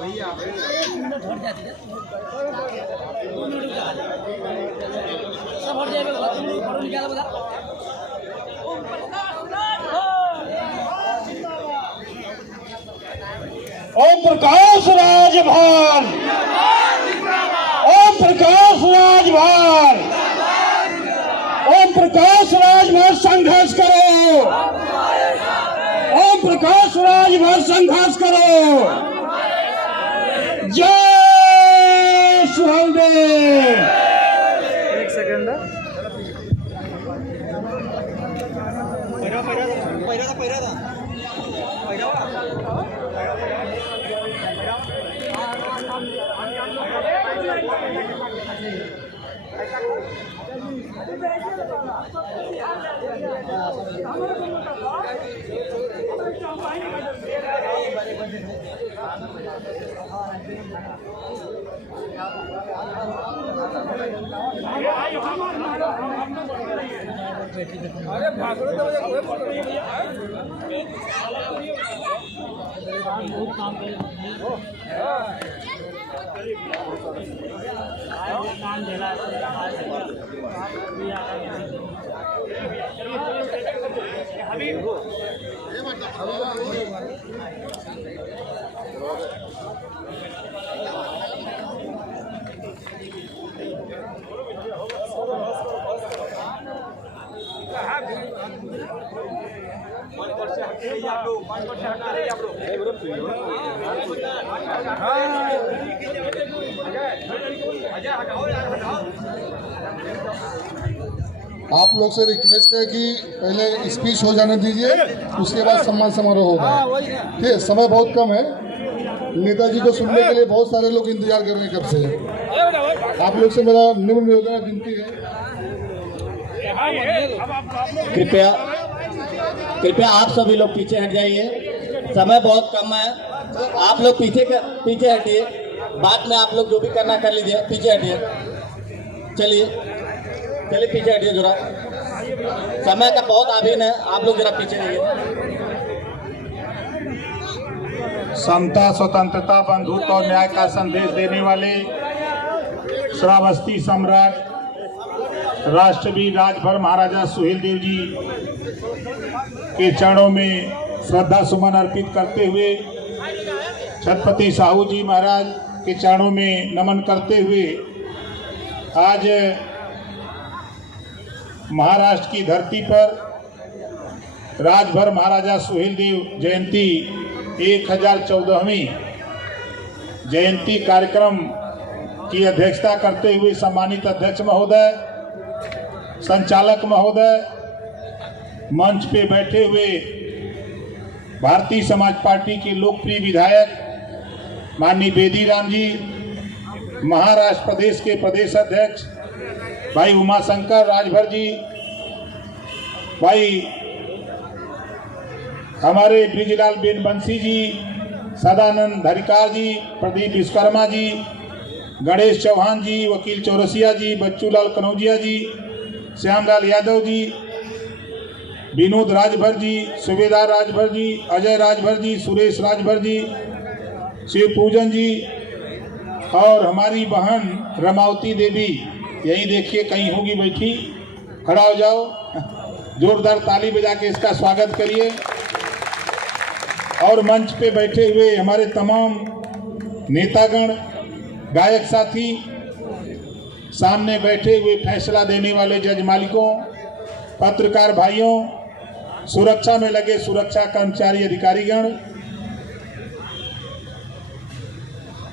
ओम प्रकाश राजभर, ओम प्रकाश राजभर, ओम प्रकाश राजभर संघर्ष करो, ओम प्रकाश राजभर संघर्ष करो। जय सुहेलदेव। एक सेकंड आप लोग से रिक्वेस्ट है कि पहले स्पीच हो जाने दीजिए, उसके बाद सम्मान समारोह होगा। ठीक है, समय बहुत कम है। नेताजी को सुनने के लिए बहुत सारे लोग इंतजार कर रहे हैं कब से। आप लोग से मेरा निम्न निवेदन विनती है, कृपया आप सभी लोग पीछे हट जाइए। समय बहुत कम है, आप लोग पीछे हटिए। बाद में आप लोग जो भी करना कर लीजिए, पीछे हटिए। चलिए पीछे हटिए जरा, समय का बहुत अधीन है, आप लोग जरा पीछे रहिए। समता, स्वतंत्रता, बंधुत्व और न्याय का संदेश देने वाले श्रावस्ती सम्राट राष्ट्रवीर राजभर महाराजा सुहेलदेव जी के चरणों में श्रद्धा सुमन अर्पित करते हुए, छत्रपति साहू जी महाराज के चरणों में नमन करते हुए आज महाराष्ट्र की धरती पर राजभर महाराजा सुहेलदेव जयंती 1014वीं जयंती कार्यक्रम की अध्यक्षता करते हुए सम्मानित अध्यक्ष महोदय, संचालक महोदय, मंच पे बैठे हुए भारतीय समाज पार्टी के लोकप्रिय विधायक माननीय बेदी राम जी, महाराष्ट्र प्रदेश के प्रदेश अध्यक्ष भाई उमाशंकर राजभर जी, भाई हमारे ब्रिजलाल बेनबंसी जी, सदानंद धरिकार जी, प्रदीप विश्वकर्मा जी, गणेश चौहान जी, वकील चौरसिया जी, बच्चूलाल कनौजिया जी, श्यामलाल यादव जी, विनोद राजभर जी, सुबेदार राजभर जी, अजय राजभर जी, सुरेश राजभर जी, शिव पूजन जी और हमारी बहन रमावती देवी, यही देखिए कहीं होगी बैठी, खड़ा हो जाओ, जोरदार ताली बजा के इसका स्वागत करिए। और मंच पे बैठे हुए हमारे तमाम नेतागण, गायक साथी, सामने बैठे हुए फैसला देने वाले जज मालिकों, पत्रकार भाइयों, सुरक्षा में लगे सुरक्षा कर्मचारी अधिकारीगण,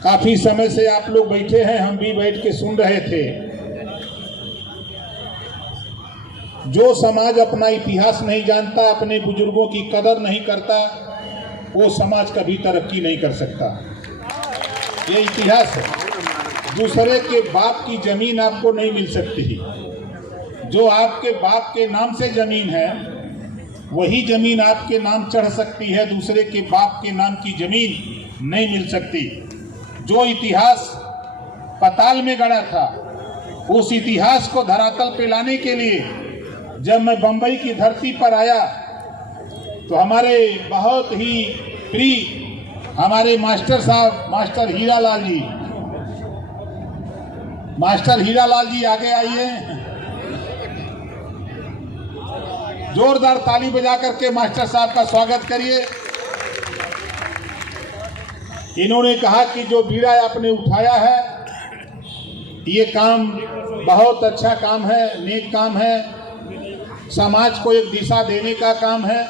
काफी समय से आप लोग बैठे हैं, हम भी बैठ के सुन रहे थे। जो समाज अपना इतिहास नहीं जानता, अपने बुजुर्गों की कदर नहीं करता, वो समाज कभी तरक्की नहीं कर सकता। ये इतिहास है। दूसरे के बाप की जमीन आपको नहीं मिल सकती। जो आपके बाप के नाम से जमीन है, वही जमीन आपके नाम चढ़ सकती है, दूसरे के बाप के नाम की जमीन नहीं मिल सकती। जो इतिहास पाताल में गड़ा था, उस इतिहास को धरातल पे लाने के लिए जब मैं बंबई की धरती पर आया तो हमारे बहुत ही प्रिय हमारे मास्टर साहब मास्टर हीरालाल जी आगे आइए। जोरदार ताली बजा करके मास्टर साहब का स्वागत करिए। इन्होंने कहा कि जो बीड़ा आपने उठाया है ये काम बहुत अच्छा काम है, नेक काम है, समाज को एक दिशा देने का काम है।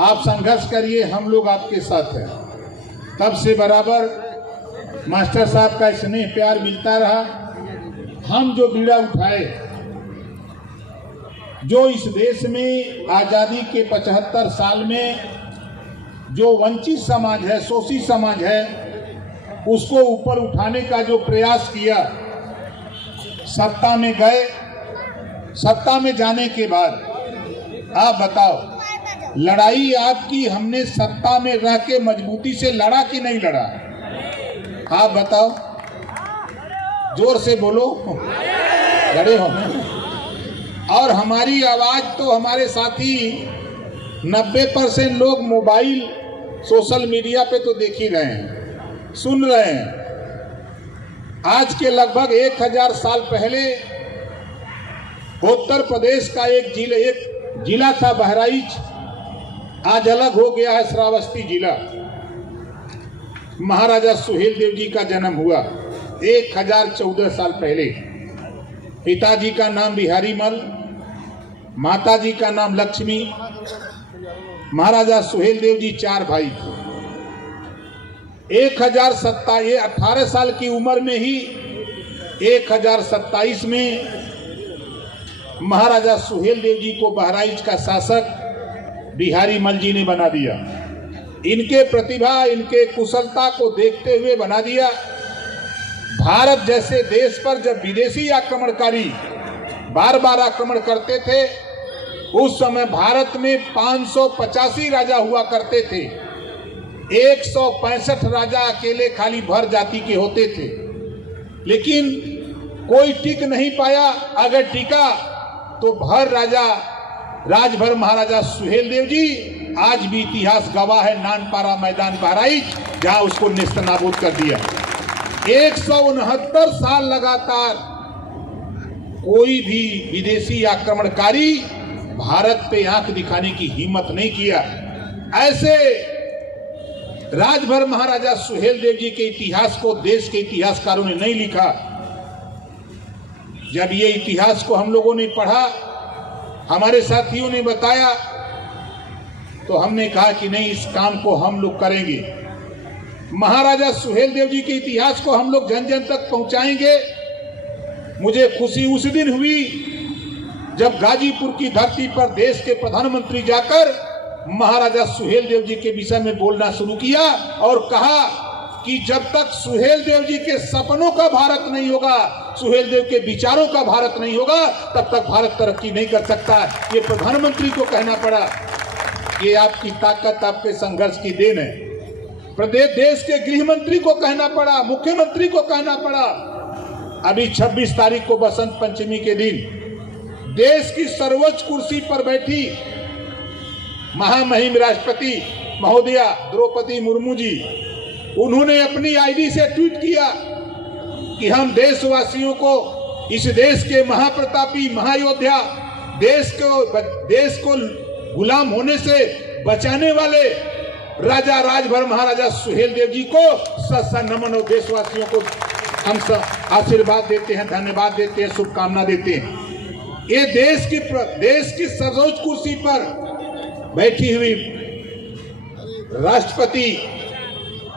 आप संघर्ष करिए, हम लोग आपके साथ हैं। तब से बराबर मास्टर साहब का स्नेह प्यार मिलता रहा। हम जो बीड़ा उठाए, जो इस देश में आज़ादी के 75 साल में जो वंचित समाज है, शोषित समाज है, उसको ऊपर उठाने का जो प्रयास किया, सत्ता में गए, सत्ता में जाने के बाद आप बताओ, लड़ाई आपकी हमने सत्ता में रह के मजबूती से लड़ा कि नहीं लड़ा? आप बताओ, जोर से बोलो, लड़े हो। और हमारी आवाज तो हमारे साथी 90% लोग मोबाइल सोशल मीडिया पे तो देख ही रहे हैं, सुन रहे हैं। आज के लगभग 1000 साल पहले उत्तर प्रदेश का एक जिला था बहराइच, आज अलग हो गया है श्रावस्ती जिला। महाराजा सुहेलदेव जी का जन्म हुआ 1014 साल पहले। पिताजी का नाम बिहारी मल, माताजी का नाम लक्ष्मी। महाराजा सुहेलदेव जी 4 भाई थे। 18 साल की उम्र में ही 1027 में महाराजा सुहेलदेव जी को बहराइच का शासक बिहारी मल जी ने बना दिया। इनके प्रतिभा, इनके कुशलता को देखते हुए बना दिया। भारत जैसे देश पर जब विदेशी आक्रमणकारी बार बार आक्रमण करते थे, उस समय भारत में 585 राजा हुआ करते थे। 165 राजा अकेले खाली भर जाति के होते थे, लेकिन कोई टिक नहीं पाया। अगर टिका तो भर राजा राजभर महाराजा सुहेलदेव जी। आज भी इतिहास गवाह है, नानपारा मैदान बहराइच, जहां उसको नेस्तनाबूद कर दिया। 169 साल लगातार कोई भी विदेशी आक्रमणकारी भारत पे आंख दिखाने की हिम्मत नहीं किया। ऐसे राजभर महाराजा सुहेलदेव जी के इतिहास को देश के इतिहासकारों ने नहीं लिखा। जब ये इतिहास को हम लोगों ने पढ़ा, हमारे साथियों ने बताया, तो हमने कहा कि नहीं, इस काम को हम लोग करेंगे। महाराजा सुहेलदेव जी के इतिहास को हम लोग जन जन तक पहुंचाएंगे। मुझे खुशी उस दिन हुई जब गाजीपुर की धरती पर देश के प्रधानमंत्री जाकर महाराजा सुहेलदेव जी के विषय में बोलना शुरू किया और कहा कि जब तक सुहेलदेव जी के सपनों का भारत नहीं होगा, सुहेलदेव के विचारों का भारत नहीं होगा, तब तक भारत तरक्की नहीं कर सकता। ये प्रधानमंत्री को कहना पड़ा। ये आपकी ताकत, आपके संघर्ष की देन है। प्रदेश देश के गृह मंत्री को कहना पड़ा, मुख्यमंत्री को कहना पड़ा। अभी 26 तारीख को बसंत पंचमी के दिन देश की सर्वोच्च कुर्सी पर बैठी महामहिम राष्ट्रपति महोदया द्रौपदी मुर्मू जी, उन्होंने अपनी आईडी से ट्वीट किया कि हम देशवासियों को, इस देश के महाप्रतापी महायोद्धा, देश को गुलाम होने से बचाने वाले राजा राजभर महाराजा सुहेलदेव जी को सत नमन, और देशवासियों को हम सब आशीर्वाद देते हैं, धन्यवाद देते हैं, शुभकामना देते हैं। ये देश की सर्वोच्च कुर्सी पर बैठी हुई राष्ट्रपति,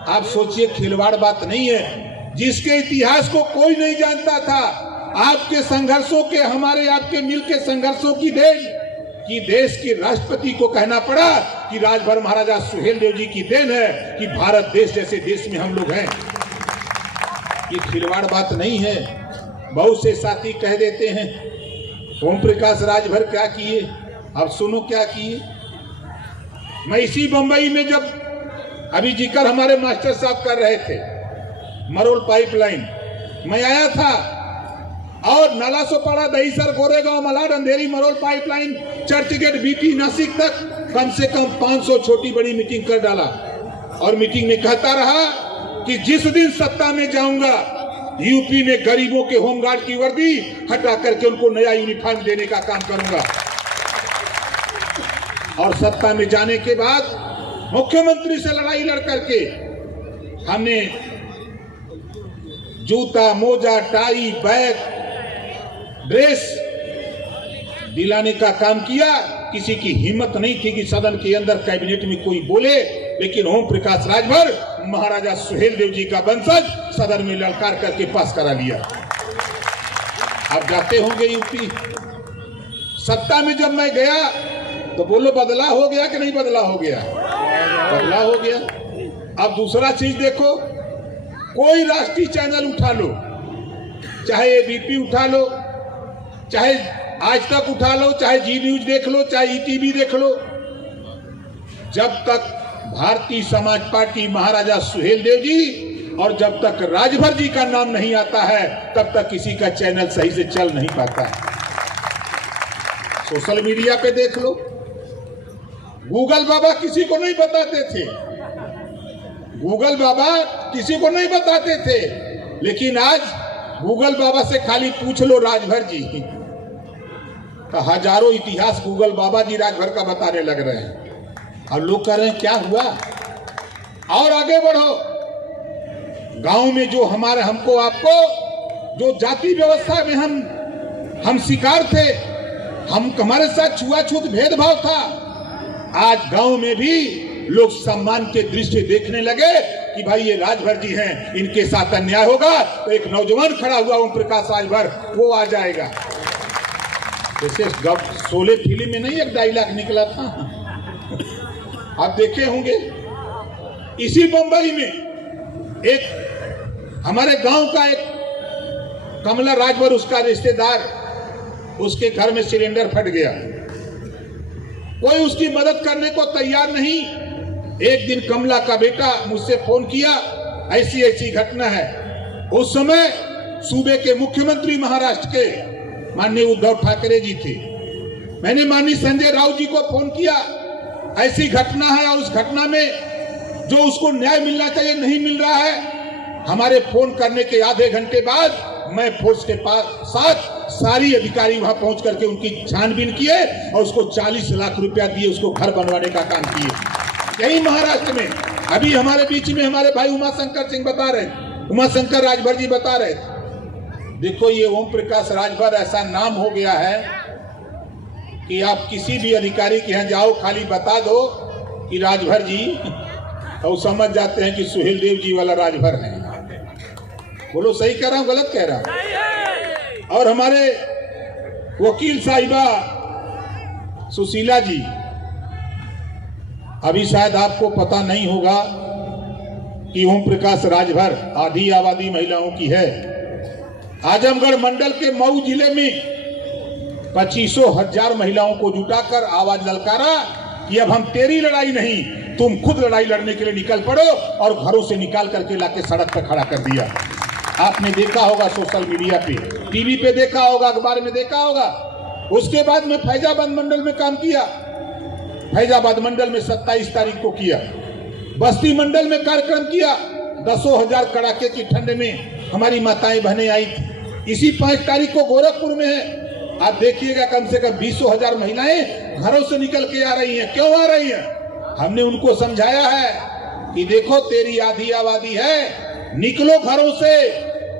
आप सोचिए, खिलवाड़ बात नहीं है। जिसके इतिहास को कोई नहीं जानता था, आपके संघर्षों के, हमारे आपके मिल के संघर्षों की देन कि देश के राष्ट्रपति को कहना पड़ा कि राजभर महाराजा सुहेलदेव जी की देन है कि भारत देश जैसे देश में हम लोग हैं। ये खिलवाड़ बात नहीं है। बहुत से साथी कह देते हैं ओम प्रकाश राजभर क्या किए, अब सुनो क्या किए। मैं इसी बंबई में जब अभी जिक्र हमारे मास्टर साहब कर रहे थे, मरोल पाइपलाइन, मैं आया था और नाला सोपाड़ा, दहीसर, गोरेगांव, मलाड, अंधेरी, मरोल पाइपलाइन, चर्चगेट, बीपी, नासिक तक कम से कम 500 छोटी बड़ी मीटिंग कर डाला। और मीटिंग में कहता रहा कि जिस दिन सत्ता में जाऊंगा यूपी में गरीबों के होमगार्ड की वर्दी हटा करके उनको नया यूनिफॉर्म देने का काम करूंगा। और सत्ता में जाने के बाद मुख्यमंत्री से लड़ाई लड़ करके हमने जूता, मोजा, टाई, बैग, ड्रेस दिलाने का काम किया। किसी की हिम्मत नहीं थी कि सदन के अंदर कैबिनेट में कोई बोले, लेकिन ओम प्रकाश राजभर महाराजा सुहेलदेव जी का वंशज सदन में ललकार करके पास करा लिया। आप जाते होंगे यूपी, सत्ता में जब मैं गया तो बोलो बदलाव हो गया कि नहीं बदलाव हो गया? बदलाव हो गया। अब दूसरा चीज देखो, कोई राष्ट्रीय चैनल उठा लो, चाहे एबीपी उठा लो, चाहे आज तक उठा लो, चाहे जी न्यूज देख लो, चाहे ईटीवी देख लो, जब तक भारतीय समाज पार्टी महाराजा सुहेलदेव जी और जब तक राजभर जी का नाम नहीं आता है तब तक किसी का चैनल सही से चल नहीं पाता है। सोशल मीडिया पे देख लो, गूगल बाबा किसी को नहीं बताते थे, गूगल बाबा किसी को नहीं बताते थे, लेकिन आज गूगल बाबा से खाली पूछ लो राजभर जी तो हजारों इतिहास गूगल बाबा जी राजभर का बताने लग रहे हैं। और लोग कह रहे हैं क्या हुआ? और आगे बढ़ो। गांव में जो हमारे हमको आपको जो जाति व्यवस्था में हम शिकार थे, हम हमारे साथ छुआछूत भेदभाव था, आज गांव में भी लोग सम्मान के दृष्टि देखने लगे कि भाई ये राजभर जी हैं, इनके साथ अन्याय होगा तो एक नौजवान खड़ा हुआ ओम प्रकाश राजभर, वो आ जाएगा। जैसे शोले फिल्म में नहीं एक डायलॉग निकला था, आप देखे होंगे। इसी मुंबई में एक हमारे गांव का एक कमला राजभर, उसका रिश्तेदार, उसके घर में सिलेंडर फट गया, कोई उसकी मदद करने को तैयार नहीं। एक दिन कमला का बेटा मुझसे फोन किया, ऐसी ऐसी घटना है। उस समय सूबे के मुख्यमंत्री महाराष्ट्र के माननीय उद्धव ठाकरे जी थे। मैंने माननीय संजय राउत जी को फोन किया, ऐसी घटना है और उस घटना में जो उसको न्याय मिलना चाहिए नहीं मिल रहा है। हमारे फोन करने के आधे घंटे बाद मैं फोर्स के साथ सारी अधिकारी वहां पहुंच करके उनकी छानबीन किए और उसको 40 लाख रुपया दिए, उसको घर बनवाने का काम किए। यही महाराष्ट्र में अभी हमारे बीच में हमारे भाई उमाशंकर सिंह बता रहे, उमाशंकर राजभर जी बता रहे, देखो ये ओम प्रकाश राजभर ऐसा नाम हो गया है कि आप किसी भी अधिकारी के यहाँ जाओ, खाली बता दो कि राजभर जी, तो समझ जाते हैं कि सुहेलदेव जी वाला राजभर है। बोलो सही कह रहा हूं गलत कह रहा हूं? और हमारे वकील साहिबा सुशीला जी, अभी शायद आपको पता नहीं होगा कि ओम प्रकाश राजभर आधी आबादी महिलाओं की है। आजमगढ़ मंडल के मऊ जिले में 25,000 महिलाओं को जुटाकर आवाज ललकारा कि अब हम तेरी लड़ाई नहीं, तुम खुद लड़ाई लड़ने के लिए निकल पड़ो, और घरों से निकाल करके लाके सड़क पर खड़ा कर दिया। आपने देखा होगा सोशल मीडिया पे, टीवी पे देखा होगा, अखबार में देखा होगा। उसके बाद मैं फैजाबाद मंडल में काम किया, फैजाबाद मंडल में 27 तारीख को किया, बस्ती मंडल में कार्यक्रम किया। 10,000 कड़ाके की ठंड में हमारी माताएं बहनें आई थी। इसी 5 तारीख को गोरखपुर में है, आप देखिएगा कम से कम 20,000 महिलाएं घरों से निकल के आ रही हैं। क्यों आ रही हैं? हमने उनको समझाया है कि देखो तेरी आधी आबादी है, निकलो घरों से।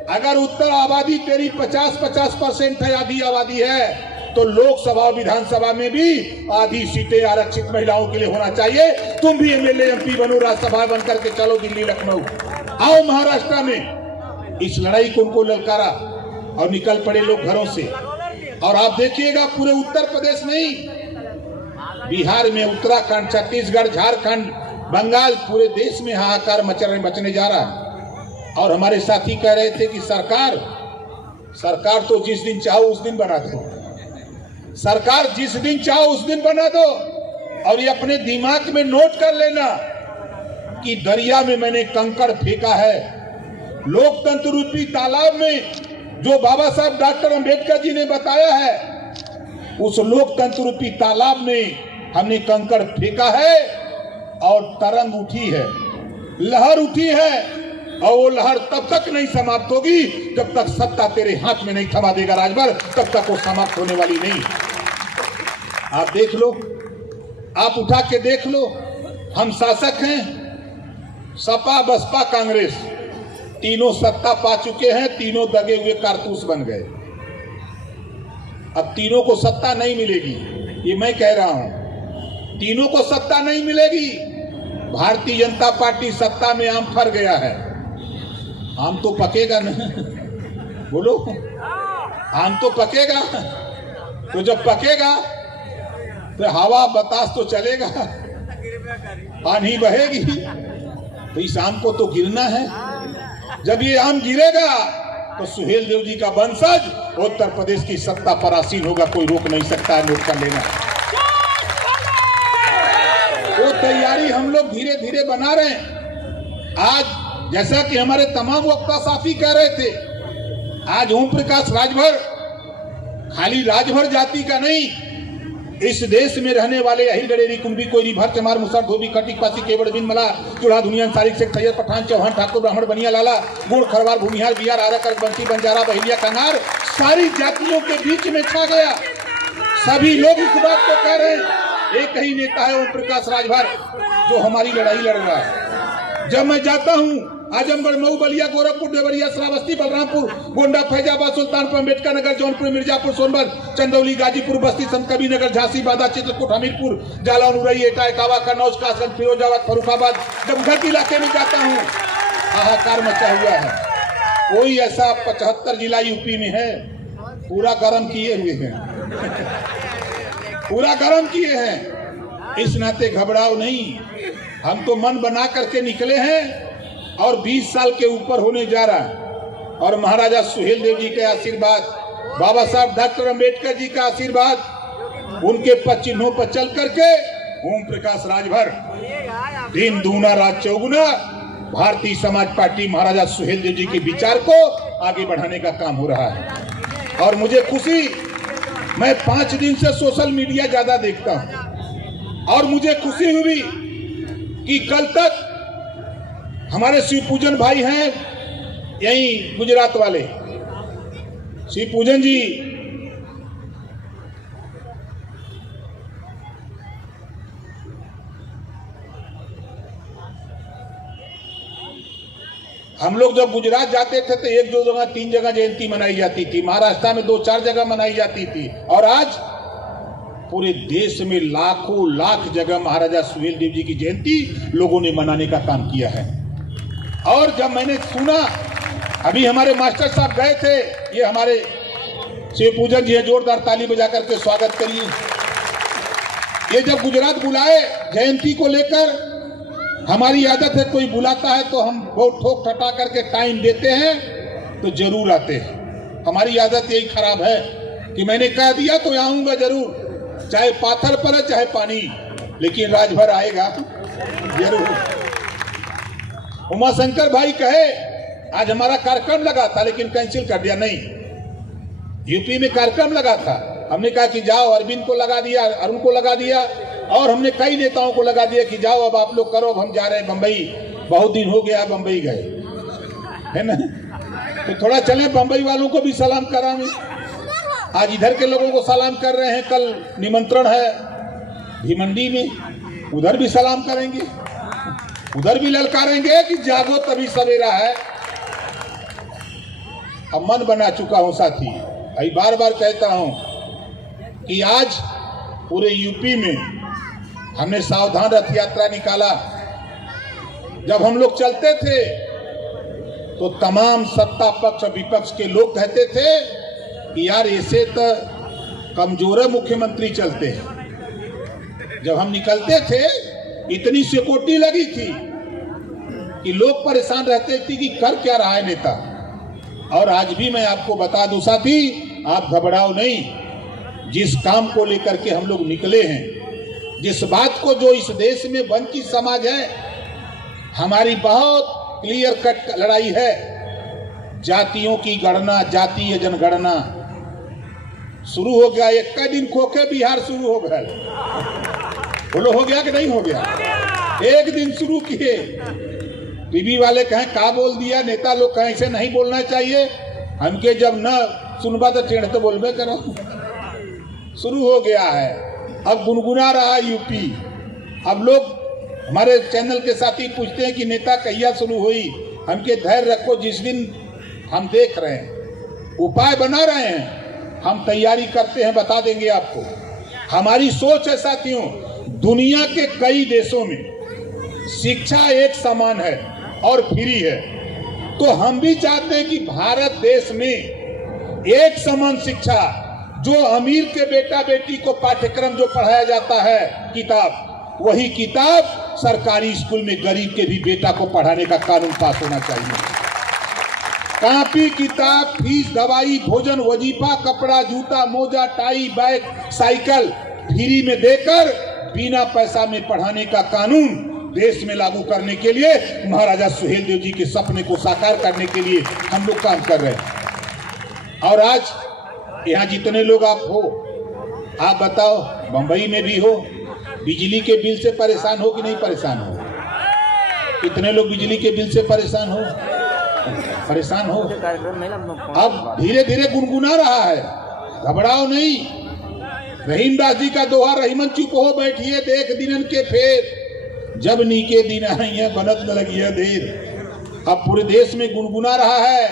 अगर उत्तर आबादी तेरी 50% है, आधी आबादी है, तो लोकसभा विधानसभा में भी आधी सीटें आरक्षित महिलाओं के लिए होना चाहिए। तुम भी एमएलए एमपी बनो, राज्यसभा बनकर के चलो दिल्ली लखनऊ, आओ महाराष्ट्र में। इस लड़ाई को उनको ललकारा और निकल पड़े लोग घरों से। और आप देखिएगा पूरे उत्तर प्रदेश नहीं, बिहार में, उत्तराखंड, छत्तीसगढ़, झारखंड, बंगाल, पूरे देश में हाहाकार मचने जा रहा है। और हमारे साथी कह रहे थे कि सरकार तो जिस दिन चाहो उस दिन बना दो, सरकार जिस दिन चाहो उस दिन बना दो। और ये अपने दिमाग में नोट कर लेना कि दरिया में मैंने कंकड़ फेंका है, लोकतंत्र रूपी तालाब में जो बाबा साहब डॉक्टर अंबेडकर जी ने बताया है, उस लोकतंत्र रूपी तालाब में हमने कंकड़ फेंका है और तरंग उठी है। लहर उठी है और वो लहर तब तक नहीं समाप्त होगी जब तक सत्ता तेरे हाथ में नहीं थमा देगा राजभर, तब तक वो समाप्त होने वाली नहीं। आप देख लो, आप उठा के देख लो, हम शासक हैं, सपा बसपा कांग्रेस तीनों सत्ता पा चुके हैं, तीनों दगे हुए कारतूस बन गए। अब तीनों को सत्ता नहीं मिलेगी, ये मैं कह रहा हूं, तीनों को सत्ता नहीं मिलेगी। भारतीय जनता पार्टी सत्ता में आम फर गया है, आम तो पकेगा ना, बोलो, आम तो पकेगा, तो जब पकेगा तो हवा बतास तो चलेगा, पानी बहेगी, तो इस आम को तो गिरना है। जब ये आम गिरेगा तो सुहेल देव जी का वंशज उत्तर प्रदेश की सत्ता पर आसीन होगा, कोई रोक नहीं सकता है नोट कर लेना। वो तैयारी हम लोग धीरे धीरे बना रहे हैं। आज जैसा कि हमारे तमाम वक्ता साथी कह रहे थे, आज ओम प्रकाश राजभर खाली राजभर जाति का नहीं, इस देश में रहने वाले अहिर गडेरी कुंभी कोयरी भर चमार मुसर धोबी खटिक पासी केवड़ बिन मला चूड़ा दुनिया सारिक शेख सैयद पठान चौहान ठाकुर ब्राह्मण बनिया लाला गुड़ खरवार भूमिहार बिहार आरकर बंसी बंजारा बहिलिया कंगार सारी जातियों के बीच में छा गया। सभी लोग इस बात को कह रहे हैं, एक ही नेता है ओम प्रकाश राजभर जो हमारी लड़ाई लड़ रहा है। जब मैं जाता हूँ आजमगढ़, मऊ, बलिया, गोरखपुर, देवरिया, श्रावस्ती, बलरामपुर, गोंडा, फैजाबाद, सुल्तानपुर, अम्बेडकर नगर, जौनपुर, मिर्जापुर, सोनभद्र, चंदौली, गाजीपुर, बस्ती, संत कबीर नगर, झांसी, बांदा, चित्रकूट, हमीरपुर, जालौन, उरई, एटा, इटावा, कन्नौज, कासगंज, फिरोजाबाद, फर्रुखाबाद, जब उधर के इलाके में जाता हूँ हाहाकार मचा हुआ है। कोई ऐसा 75 जिला यूपी में है पूरा गर्म किए हुए हैं, पूरा गर्म किए हैं। इस नाते घबराओ नहीं, हम तो मन बना करके निकले हैं और 20 साल के ऊपर होने जा रहा है। और महाराजा सुहेल देव जी के आशीर्वाद, बाबा साहब डॉक्टर अंबेडकर जी का आशीर्वाद, उनके पद चिन्हों पर चल करके ओम प्रकाश राजभर दिन दूना रात चौगुना भारतीय समाज पार्टी महाराजा सुहेल देव जी के विचार को आगे बढ़ाने का काम हो रहा है। और मुझे खुशी, मैं 5 दिन से सोशल मीडिया ज्यादा देखता हूं और मुझे खुशी हुई कि कल तक हमारे शिव पूजन भाई हैं यही गुजरात वाले, शिव पूजन जी हम लोग जब गुजरात जाते थे तो 1-2 जगह 3 जगह जयंती मनाई जाती थी, महाराष्ट्र में 2-4 जगह मनाई जाती थी, और आज पूरे देश में लाखों लाख जगह महाराजा सुहेल देव जी की जयंती लोगों ने मनाने का काम किया है। और जब मैंने सुना, अभी हमारे मास्टर साहब गए थे, ये हमारे शिव पूजन जी है, जोरदार ताली बजा करके स्वागत करिए। ये जब गुजरात बुलाए जयंती को लेकर, हमारी आदत है कोई बुलाता है तो हम बहुत ठोक ठटा करके टाइम देते हैं तो जरूर आते हैं। हमारी आदत यही खराब है कि मैंने कह दिया तो आऊंगा जरूर, चाहे पाथर पर है चाहे पानी, लेकिन राजभर आएगा जरूर। उमाशंकर भाई कहे आज हमारा कार्यक्रम लगा था लेकिन कैंसिल कर दिया। नहीं, यूपी में कार्यक्रम लगा था, हमने कहा कि जाओ, अरविंद को लगा दिया, अरुण को लगा दिया, और हमने कई नेताओं को लगा दिया कि जाओ अब आप लोग करो, अब हम जा रहे हैं बंबई, बहुत दिन हो गया बंबई गए, है ना, तो थोड़ा चले बंबई वालों को भी सलाम कराएं। आज इधर के लोगों को सलाम कर रहे हैं, कल निमंत्रण है भिमंडी में, उधर भी सलाम करेंगे, उधर भी ललकारेंगे कि जागो तभी सवेरा है। अब मन बना चुका हूं साथी, अभी बार बार कहता हूं कि आज पूरे यूपी में हमने सावधान रथ यात्रा निकाला। जब हम लोग चलते थे तो तमाम सत्ता पक्ष विपक्ष के लोग कहते थे कि यार ऐसे तो कमजोर मुख्यमंत्री चलते हैं। जब हम निकलते थे इतनी सिक्योरिटी लगी थी कि लोग परेशान रहते थे कि कर क्या रहा है नेता। और आज भी मैं आपको बता दूं साथी, आप घबराओ नहीं, जिस काम को लेकर के हम लोग निकले हैं, जिस बात को जो इस देश में वंचित समाज है, हमारी बहुत क्लियर कट लड़ाई है। जातियों की गणना, जातीय जनगणना शुरू हो गया, एक दिन खोखे बिहार शुरू हो गया, बोलो हो गया कि नहीं हो गया? एक दिन शुरू किए टीवी वाले कहें का बोल दिया, नेता लोग कहें ऐसे नहीं बोलना चाहिए, हमके जब न सुनबा तो टेढ़ तो बोलबे करो। शुरू हो गया है, अब गुनगुना रहा है यूपी। अब लोग हमारे चैनल के साथी पूछते हैं कि नेता कहिया शुरू हुई, हमके धैर्य रखो, जिस दिन हम देख रहे हैं, उपाय बना रहे हैं, हम तैयारी करते हैं, बता देंगे आपको। हमारी सोच है साथियों, दुनिया के कई देशों में शिक्षा एक समान है और फ्री है, तो हम भी चाहते हैं कि भारत देश में एक समान शिक्षा, जो अमीर के बेटा बेटी को पाठ्यक्रम जो पढ़ाया जाता है किताब, वही किताब सरकारी स्कूल में गरीब के भी बेटा को पढ़ाने का कानून पास होना चाहिए। कॉपी किताब, फीस, दवाई, भोजन, वजीफा, कपड़ा, जूता, मोजा, टाई, बैग, साइकिल फ्री में देकर बिना पैसा में पढ़ाने का कानून देश में लागू करने के लिए महाराजा सुहेलदेव जी के सपने को साकार करने के लिए हम लोग काम कर रहे हैं। और आज यहाँ जितने लोग आप हो, आप बताओ, बंबई में भी हो, बिजली के बिल से परेशान हो कि नहीं परेशान हो? कितने लोग बिजली के बिल से परेशान हो? परेशान हो। अब धीरे धीरे गुनगुना रहा है, घबराओ नहीं। रहीम दास जी का दोहा, रहीमन चुप हो बैठिए, देख दिनन के फेर, जब नीके दिन आइए बनत न लगिए देर। अब पूरे देश में गुनगुना रहा है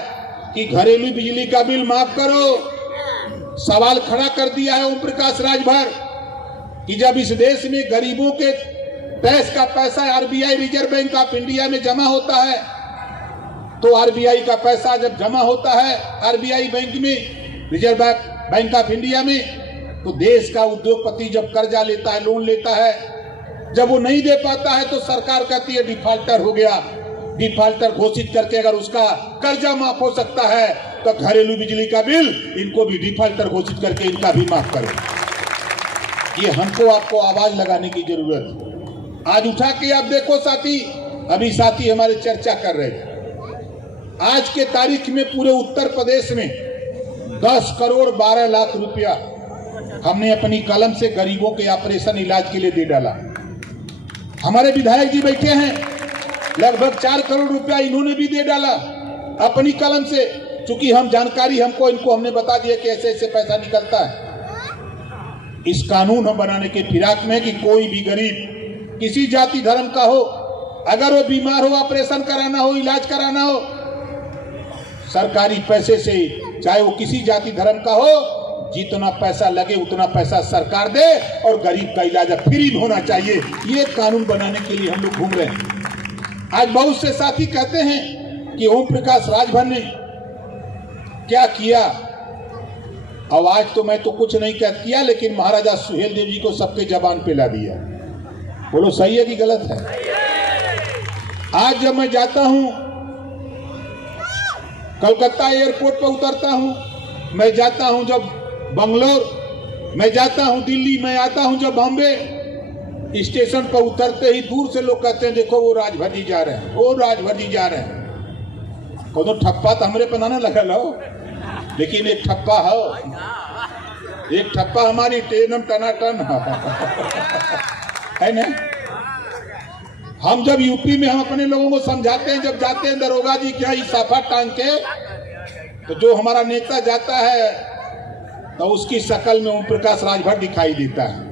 कि घरेलू बिजली का बिल माफ करो। सवाल खड़ा कर दिया है ओम प्रकाश राजभर कि जब इस देश में गरीबों के टैक्स का पैसा RBI reserve bank of India में जमा होता है, तो आरबीआई का पैसा जब जमा होता है आरबीआई बैंक में, रिजर्व बैंक ऑफ इंडिया में, तो देश का उद्योगपति जब कर्जा लेता है, लोन लेता है, जब वो नहीं दे पाता है तो सरकार कहती है डिफॉल्टर हो गया। डिफॉल्टर घोषित करके अगर उसका कर्जा माफ हो सकता है तो घरेलू बिजली का बिल इनको भी डिफॉल्टर घोषित करके इनका भी माफ करो। ये हमको आपको आवाज लगाने की जरूरत है। आज उठा के आप देखो साथी, अभी साथी हमारे चर्चा कर रहे थे, आज के तारीख में पूरे उत्तर प्रदेश में 10 करोड़ 12 लाख रुपया हमने अपनी कलम से गरीबों के ऑपरेशन इलाज के लिए दे डाला। हमारे विधायक जी बैठे हैं, लगभग 4 करोड़ रुपया इन्होंने भी दे डाला अपनी कलम से, चूंकि हम जानकारी इनको हमने बता दिया कि ऐसे ऐसे पैसा निकलता है। इस कानून हम बनाने के फिराक में कि कोई भी गरीब किसी जाति धर्म का हो, अगर वो बीमार हो, ऑपरेशन कराना हो, इलाज कराना हो, सरकारी पैसे से, चाहे वो किसी जाति धर्म का हो, जितना पैसा लगे उतना पैसा सरकार दे और गरीब का इलाज फ्री होना चाहिए। ये कानून बनाने के लिए हम लोग घूम रहे हैं। आज बहुत से साथी कहते हैं कि ओम प्रकाश राजभर ने क्या किया। अब आज तो मैं तो कुछ नहीं कह किया, लेकिन महाराजा सुहेलदेव जी को सबके जबान पे ला दिया। बोलो सही है कि गलत है? आज जब मैं जाता हूं, कलकत्ता एयरपोर्ट पर उतरता हूं, मैं जाता हूं जब बंगलोर, मैं जाता हूं दिल्ली, मैं आता हूं जब बॉम्बे, स्टेशन पर उतरते ही दूर से लोग कहते हैं देखो वो राजभर जी जा रहे हैं, वो राजभर जी जा रहे हैं। को तो ठप्पा तो हमरे पे ना लगा लो, लेकिन एक ठप्पा हो, एक ठप्पा हमारी टेनम टनाटन है ना। हम जब यूपी में हम अपने लोगों को समझाते हैं, जब जाते हैं दरोगा जी क्या इसाफा टांग के, तो जो हमारा नेता जाता है तो उसकी शक्ल में ओम प्रकाश राजभर दिखाई देता है।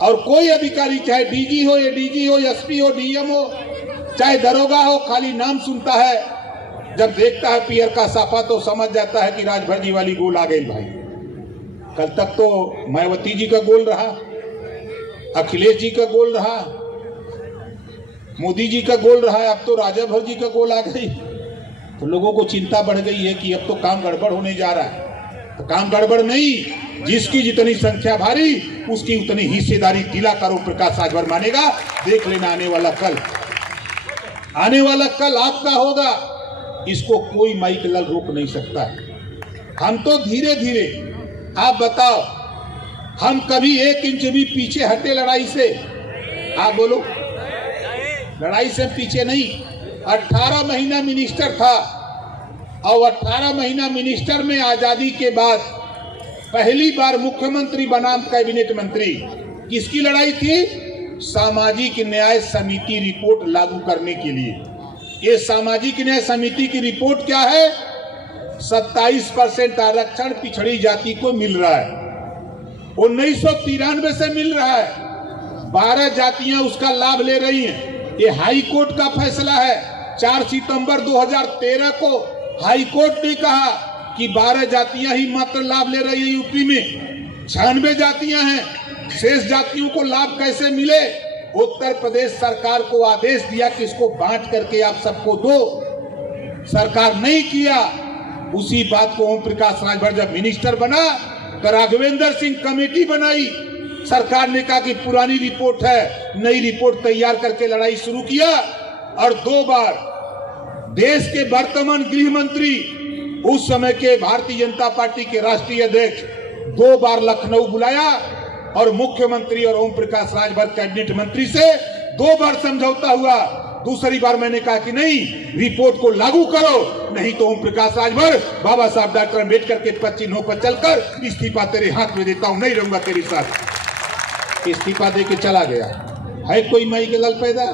और कोई अधिकारी, चाहे डीजी हो, एडीजी हो, एसपी हो, डीएम हो, चाहे दरोगा हो, खाली नाम सुनता है, जब देखता है पियर का साफा तो समझ जाता है कि राजभर जी वाली गोल आ गई भाई। कल तक तो मायावती जी का गोल रहा, अखिलेश जी का गोल रहा, मोदी जी का गोल रहा है, अब तो राजभर जी का गोल आ गई। तो लोगों को चिंता बढ़ गई है कि अब तो काम गड़बड़ होने जा रहा है। तो काम गड़बड़ नहीं, जिसकी जितनी संख्या भारी उसकी उतनी हिस्सेदारी दिलाकर ओम प्रकाश राजभर मानेगा। देख लेना आने वाला कल, आने वाला कल आपका होगा, इसको कोई माइक लल रोक नहीं सकता। हम तो धीरे धीरे, आप बताओ, हम कभी 1 इंच भी पीछे हटे लड़ाई से? आप बोलो, लड़ाई से पीछे नहीं। 18 महीना मिनिस्टर था और 18 महीना मिनिस्टर में आजादी के बाद पहली बार मुख्यमंत्री बनाम कैबिनेट मंत्री। किसकी लड़ाई थी? सामाजिक न्याय समिति रिपोर्ट लागू करने के लिए। ये सामाजिक न्याय समिति की रिपोर्ट क्या है? 27% आरक्षण पिछड़ी जाति को मिल रहा है, 1993 से मिल रहा है। 12 जातियां उसका लाभ ले रही हैं। ये हाई कोर्ट का फैसला है। 4 सितंबर 2013 को हाई कोर्ट ने कहा कि 12 जातियां ही मात्र लाभ ले रही है यूपी में, 96 जातियां हैं, शेष जातियों को लाभ कैसे मिले? उत्तर प्रदेश सरकार को आदेश दिया कि इसको बांट करके आप सबको दो, सरकार नहीं किया। उसी बात को ओम प्रकाश राजभर जब मिनिस्टर बना तो राघवेंद्र सिंह कमेटी बनाई। सरकार ने कहा कि पुरानी रिपोर्ट है, नई रिपोर्ट तैयार करके लड़ाई शुरू किया और 2 बार देश के वर्तमान गृह मंत्री, उस समय के भारतीय जनता पार्टी के राष्ट्रीय अध्यक्ष 2 बार लखनऊ बुलाया और मुख्यमंत्री और ओम प्रकाश राजभर कैबिनेट मंत्री से 2 बार समझौता हुआ। दूसरी बार मैंने कहा कि नहीं, रिपोर्ट को लागू करो, नहीं तो ओम प्रकाश राजभर बाबा साहब डॉक्टर अम्बेडकर के पद चिन्हों पर चलकर इस्तीफा तेरे हाथ में देता हूं, नहीं रहूंगा तेरे साथ। इस्तीफा दे के चला गया। है कोई माई के लाल पैदा?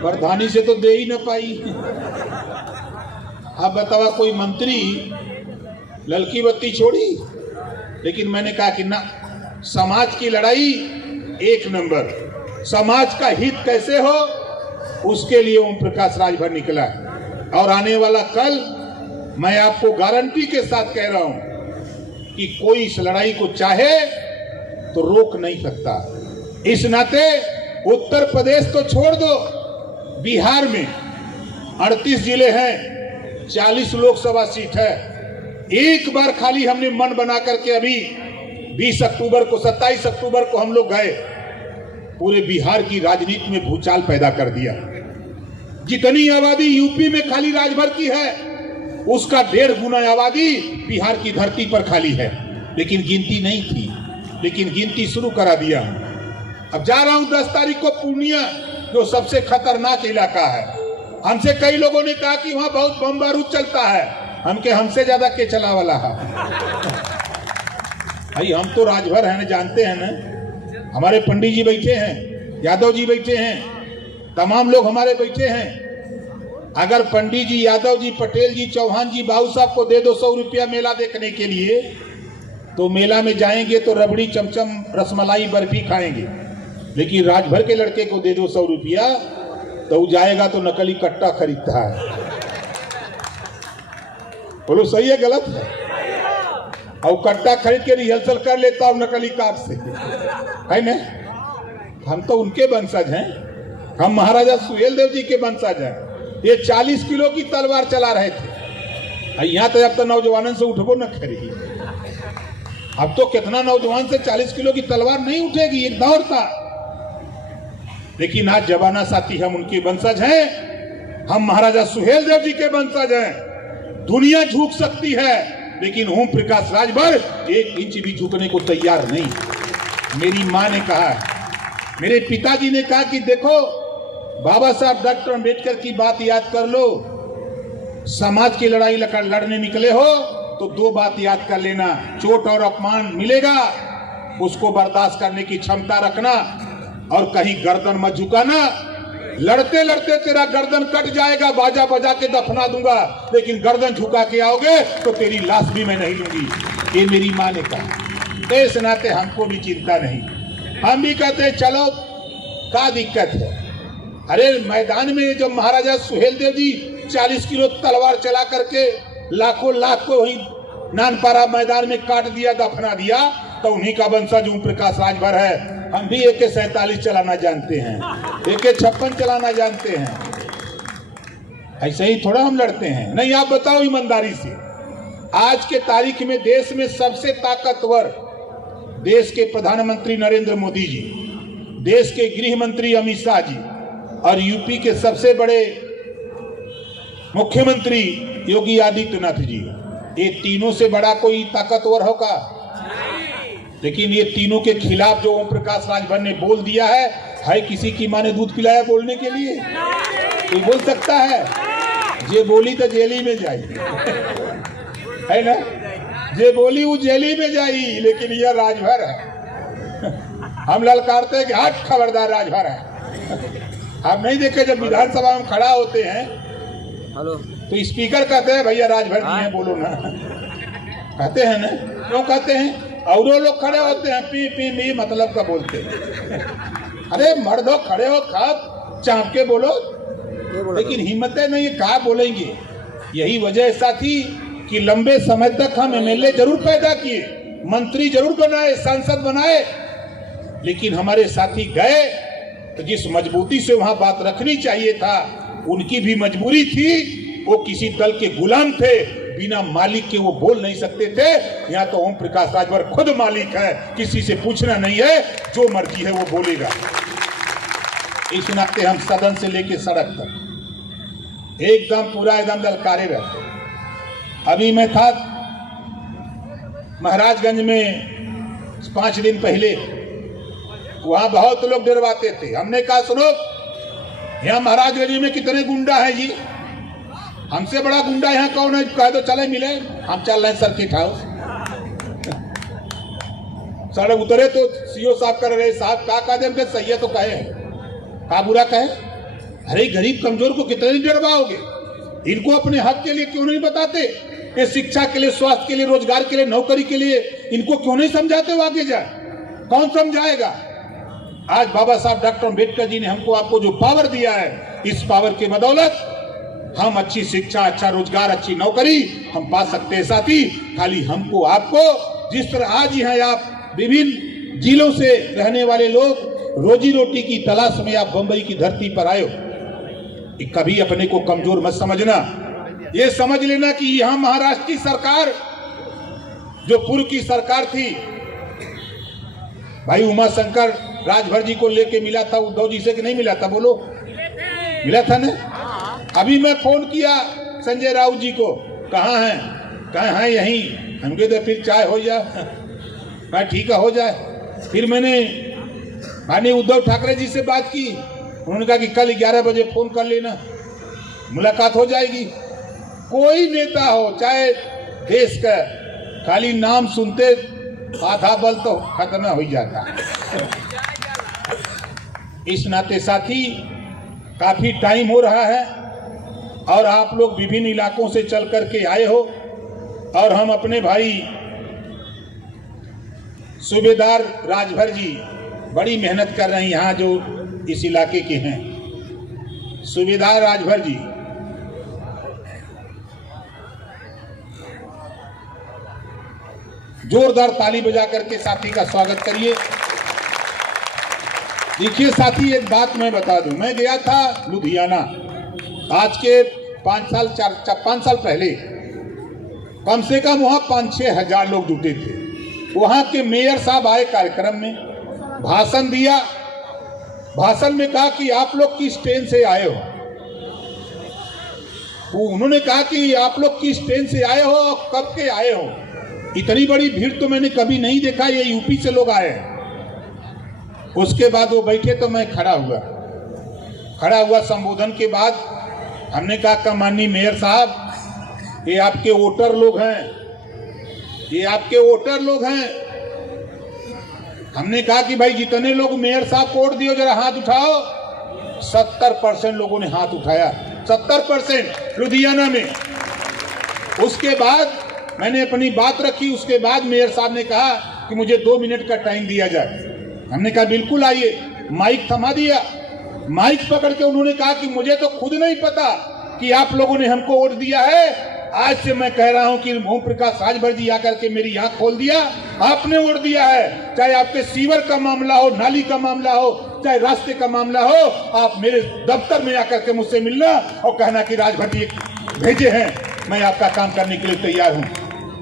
प्रधानी से तो दे ही न पाई। अब बतावा कोई मंत्री ललकी बत्ती छोड़ी? लेकिन मैंने कहा कि ना, समाज की लड़ाई 1 नंबर, समाज का हित कैसे हो उसके लिए ओम प्रकाश राजभर निकला। और आने वाला कल मैं आपको गारंटी के साथ कह रहा हूं कि कोई इस लड़ाई को चाहे तो रोक नहीं सकता। इस नाते उत्तर प्रदेश तो छोड़ दो, बिहार में 38 जिले हैं, 40 लोकसभा सीट है। एक बार खाली हमने मन बना करके अभी 20 अक्टूबर को 27 अक्टूबर को हम लोग गए, पूरे बिहार की राजनीति में भूचाल पैदा कर दिया। जितनी आबादी यूपी में खाली राजभर की है, उसका 1.5 गुना आबादी बिहार की धरती पर खाली है। लेकिन गिनती नहीं थी, लेकिन गिनती शुरू करा दिया। अब जा रहा हूं 10 तारीख को पूर्णिया, जो सबसे खतरनाक इलाका है। हमसे कई लोगों ने कहा कि वहां बहुत बम बारूद चलता है। हमसे ज्यादा के चला वाला है भाई। हम तो राजभर हैं, जानते हैं ना। हमारे पंडित जी बैठे हैं, यादव जी बैठे हैं, तमाम लोग हमारे बैठे हैं। अगर पंडित जी, यादव जी, पटेल जी, चौहान जी, बाबू साहब को दे दो 100 रुपया मेला देखने के लिए, तो मेला में जाएंगे तो रबड़ी, चमचम, रसमलाई, बर्फी खाएंगे। लेकिन राजभर के लड़के को दे दो 100 रुपया तो वो जाएगा तो नकली कट्टा खरीदता है। बोलो सही है गलत है? और कट्टा खरीद के रिहर्सल कर लेता हूं नकली कार से, है ना? हम तो उनके वंशज हैं, हम महाराजा सुहेलदेव जी के वंशज हैं। ये 40 किलो की तलवार चला रहे थे। यहाँ तो अब तो नौजवानों से उठबो न करी। अब तो कितना नौजवान से 40 किलो की तलवार नहीं उठेगी, एक दौर था। लेकिन आज जमाना साथी, हम उनके वंशज हैं, हम महाराजा सुहेलदेव जी के वंशज हैं। दुनिया झुक सकती है, लेकिन ओम प्रकाश राजभर 1 इंच भी झुकने को तैयार नहीं। मेरी मां ने कहा, मेरे पिताजी ने कहा कि देखो, बाबा साहब डॉक्टर अम्बेडकर की बात याद कर लो। समाज की लड़ाई लड़ने निकले हो तो 2 बात याद कर लेना, चोट और अपमान मिलेगा, उसको बर्दाश्त करने की क्षमता रखना, और कहीं गर्दन मत झुकाना। लड़ते लड़ते तेरा गर्दन कट जाएगा, बाजा बजा के दफना दूंगा, लेकिन गर्दन झुका के आओगे तो तेरी लाश भी मैं नहीं लूंगी। ये मेरी मां ने कहा। इस नाते हमको भी चिंता नहीं, हम भी कहते चलो, क्या दिक्कत है? अरे मैदान में जब महाराजा सुहेलदेव जी 40 किलो तलवार चला करके लाखों लाख को वही नानपारा मैदान में काट दिया, दफना दिया, तो उन्हीं का वंशज ओम प्रकाश राजभर है। हम भी AK-47 चलाना जानते हैं, AK-56 चलाना जानते हैं। ऐसे ही थोड़ा हम लड़ते हैं। नहीं, आप बताओ ईमानदारी से, आज के तारीख में देश में सबसे ताकतवर देश के प्रधानमंत्री नरेंद्र मोदी जी, देश के गृह मंत्री अमित शाह जी और यूपी के सबसे बड़े मुख्यमंत्री योगी आदित्यनाथ जी, ये तीनों से बड़ा कोई ताकतवर होगा? लेकिन ये तीनों के खिलाफ जो ओम प्रकाश राजभर ने बोल दिया है किसी की माँ ने दूध पिलाया बोलने के लिए? कोई बोल सकता है? जे बोली तो जेली में जाई, है ना? जे बोली वो जेली में जाई, लेकिन यह राजभर है। हम ललकारते हैं कि हट खबरदार राजभर है। आप नहीं देखे जब विधानसभा में खड़ा होते हैं हेलो तो स्पीकर कहते हैं भैया राजभर जी हैं बोलो ना, कहते हैं ना, क्यों कहते हैं? और वो लोग खड़े होते हैं पी पी मी मतलब का बोलते हैं। अरे मर्दो खड़े हो खाप चाप के बोलो, लेकिन हिम्मतें नहीं, कहा बोलेंगे। यही वजह ऐसा थी कि लंबे समय तक हम एमएलए जरूर पैदा किए, मंत्री जरूर बनाए, सांसद बनाए, लेकिन हमारे साथी गए तो जिस मजबूती से वहां बात रखनी चाहिए था उनकी भी मजबूरी थी। वो किसी दल के गुलाम थे, बिना मालिक के वो बोल नहीं सकते थे। यहाँ तो ओम प्रकाश राजभर खुद मालिक है, किसी से पूछना नहीं है, जो मर्जी है वो बोलेगा। इस नाते हम सदन से लेके सड़क तक एकदम पूरा एकदम ललकारे रहते। अभी मैं था महाराजगंज में 5 दिन पहले, वहां बहुत लोग डरवाते थे। हमने कहा सुनो, यहाँ महाराजगंज में कितने गुंडा है जी, हमसे बड़ा गुंडा यहाँ कौन है? कह दो चले मिले, हम चल रहे हैं सर्किट हाउस। सड़क उतरे तो सीओ साहब कर रहे, साहब का कह दे, सही है तो कहे, का बुरा कहे? अरे गरीब कमजोर को कितने डरवाओगे? इनको अपने हक के लिए क्यों नहीं बताते? कि शिक्षा के लिए, स्वास्थ्य के लिए, रोजगार के लिए, नौकरी के लिए इनको क्यों नहीं समझाते? वो आगे जाए, कौन समझाएगा? आज बाबा साहब डॉक्टर अम्बेडकर जी ने हमको आपको जो पावर दिया है, इस पावर के बदौलत हम अच्छी शिक्षा, अच्छा रोजगार, अच्छी नौकरी हम पा सकते हैं। साथी खाली हमको आपको, जिस तरह आज यहाँ आप विभिन्न जिलों से रहने वाले लोग रोजी रोटी की तलाश में आप बंबई की धरती पर आए हो, कभी अपने को कमजोर मत समझना। ये समझ लेना कि यहाँ महाराष्ट्र की सरकार, जो पूर्व की सरकार थी, भाई उमाशंकर राजभर जी को लेके मिला था उद्धव जी से कि नहीं मिला था? बोलो, मिला था ना? अभी मैं फोन किया संजय राउत जी को, कहाँ हैं? कहाँ हैं? यहीं। हम कहते फिर चाय हो जाए, मैं ठीक है हो जाए। फिर मैंने माननीय उद्धव ठाकरे जी से बात की, उन्होंने कहा कि कल 11 बजे फोन कर लेना, मुलाकात हो जाएगी। कोई नेता हो चाहे देश का, खाली नाम सुनते आधा बल तो खत्म हो जाता है। इस नाते साथी काफी टाइम हो रहा है और आप लोग विभिन्न इलाकों से चल करके आए हो, और हम अपने भाई सूबेदार राजभर जी बड़ी मेहनत कर रहे हैं यहाँ जो इस इलाके के हैं। सूबेदार राजभर जी, जोरदार ताली बजा करके साथी का स्वागत करिए। देखिए साथी, एक बात मैं बता दूं, मैं गया था लुधियाना आज के 5 साल पहले। कम से कम वहां 5-6 हजार लोग जुटे थे। वहां के मेयर साहब आए कार्यक्रम में, भाषण दिया। भाषण में कहा कि आप लोग किस ट्रेन से आए हो। उन्होंने कहा कि आप लोग किस ट्रेन से आए हो और कब के आए हो। इतनी बड़ी भीड़ तो मैंने कभी नहीं देखा, ये यूपी से लोग आए हैं। उसके बाद वो बैठे तो मैं खड़ा हुआ। संबोधन के बाद हमने कहा माननीय मेयर साहब, ये आपके वोटर लोग हैं, ये आपके वोटर लोग हैं। हमने कहा कि भाई जितने लोग मेयर साहब को वोट दिए जरा हाथ उठाओ। 70% लोगों ने हाथ उठाया, 70% लुधियाना में। उसके बाद मैंने अपनी बात रखी। उसके बाद मेयर साहब ने कहा कि मुझे 2 मिनट का टाइम दिया जाए। हमने कहा बिल्कुल आइए। माइक थमा दिया। माइक पकड़ के उन्होंने कहा कि मुझे तो खुद नहीं पता कि आप लोगों ने हमको वोट दिया है। आज से मैं कह रहा हूं कि ओम प्रकाश राजभर जी आकर के मेरी आंख खोल दिया। आपने वोट दिया है, चाहे आपके सीवर का मामला हो, नाली का मामला हो, चाहे रास्ते का मामला हो, आप मेरे दफ्तर में आकर के मुझसे मिलना और कहना कि राजभर जी भेजे हैं, मैं आपका काम करने के लिए तैयार हूं।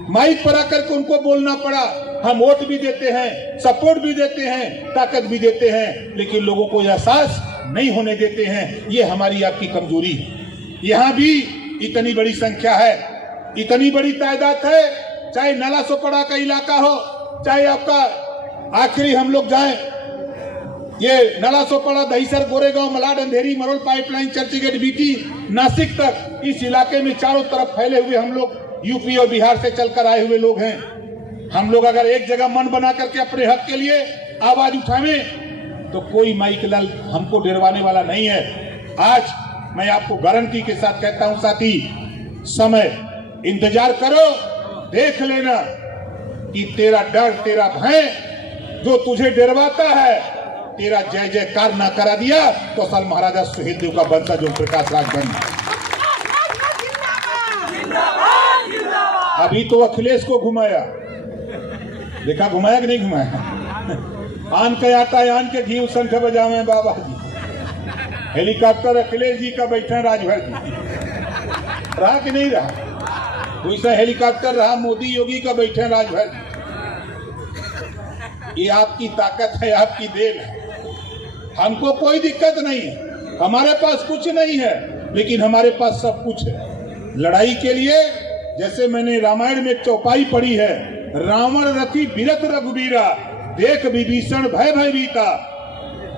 माइक पर आकर के उनको बोलना पड़ा। हम वोट भी देते हैं, सपोर्ट भी देते हैं, ताकत भी देते हैं, लेकिन लोगों को एहसास नहीं होने देते हैं। ये हमारी आपकी कमजोरी है। यहाँ भी इतनी बड़ी संख्या है, इतनी बड़ी तादाद है, चाहे नाला सोपड़ा का इलाका हो, चाहे आपका आखिरी हम लोग जाएं ये नाला सोपड़ा, दहीसर, गोरेगांव, मलाड, अंधेरी, मरोल पाइपलाइन, चर्चगेट, बीटी, नासिक तक, इस इलाके में चारों तरफ फैले हुए हम लोग यूपी और बिहार से चलकर आए हुए लोग हैं। हम लोग अगर एक जगह मन बना करके अपने हक के लिए आवाज उठावे तो कोई माइक लाल हमको डरवाने वाला नहीं है। आज मैं आपको गारंटी के साथ कहता हूं साथी, समय इंतजार करो, देख लेना कि तेरा डर, तेरा भय जो तुझे डरवाता है, तेरा जय जयकार ना करा दिया तो असल महाराजा सुहेलदेव का वंशज ओम प्रकाश राज बन। अभी तो अखिलेश को घुमाया, देखा घुमाया कि नहीं घुमाया? आन के आता है, आन के घी शंख बजावे बाबा जी। हेलीकॉप्टर अखिलेश जी का बैठे राजभर जी, रहा कि नहीं रहा? वैसा हेलीकॉप्टर रहा मोदी योगी का बैठे राजभर जी। ये आपकी ताकत है, आपकी देन है। हमको कोई दिक्कत नहीं है, हमारे पास कुछ नहीं है, लेकिन हमारे पास सब कुछ है लड़ाई के लिए। जैसे मैंने रामायण में चौपाई पढ़ी है, रावण रथी बिरथ रघुबीरा, देख विभीषण भय भयभीता।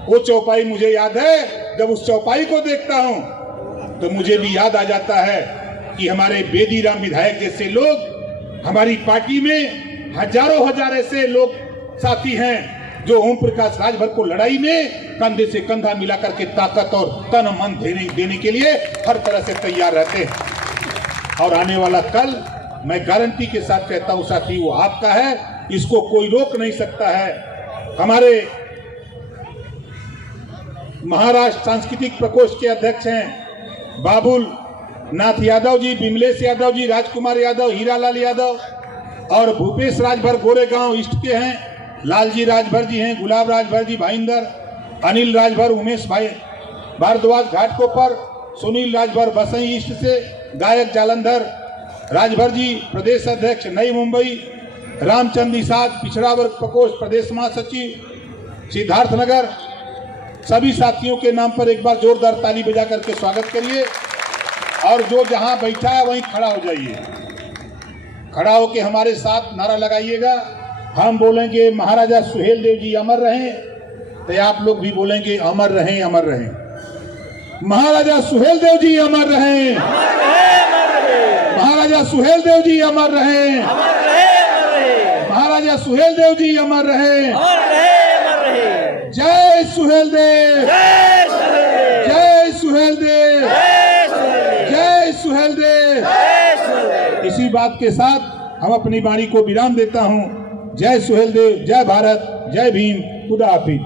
वो चौपाई मुझे याद है। जब उस चौपाई को देखता हूं तो मुझे भी याद आ जाता है कि हमारे बेदीराम विधायक जैसे लोग हमारी पार्टी में हजारों हजार ऐसे लोग साथी हैं जो ओम प्रकाश राजभर को लड़ाई में कंधे से कंधा मिला करके ताकत और तन मन देने के लिए हर तरह से तैयार रहते हैं। और आने वाला कल मैं गारंटी के साथ कहता हूं साथी, वो आपका है, इसको कोई रोक नहीं सकता है। हमारे महाराष्ट्र सांस्कृतिक प्रकोष्ठ के अध्यक्ष हैं बाबुल नाथ यादव जी, विमलेश यादव जी, राजकुमार यादव, हीरालाल यादव और भूपेश राजभर गोरेगांव ईस्ट के हैं। लालजी राजभर जी हैं, गुलाब राजभर जी भाईंदर, अनिल राजभर, उमेश भाई भारद्वाज घाटकोपर, सुनील राजभर बसई ईस्ट से, गायक जालंधर राजभर जी प्रदेश अध्यक्ष नई मुंबई, रामचंद्र निषाद पिछड़ा वर्ग प्रकोष्ठ प्रदेश महासचिव सिद्धार्थनगर। सभी साथियों के नाम पर एक बार जोरदार ताली बजा करके स्वागत करिए। और जो जहां बैठा है वहीं खड़ा हो जाइए, खड़ा होके हमारे साथ नारा लगाइएगा। हम बोलेंगे महाराजा सुहेलदेव जी अमर रहें, तो आप लोग भी बोलेंगे अमर रहें, अमर रहें। महाराजा सुहेलदेव जी अमर रहें, महाराजा सुहेलदेव जी अमर रहें, महाराजा सुहेलदेव जी अमर रहें। जय सुहेलदेव, जय सुहेलदेव, जय सुहेलदेव। इसी बात के साथ हम अपनी वाणी को विराम देता हूं। जय सुहेलदेव, जय भारत, जय भीम, खुदा हाफिज।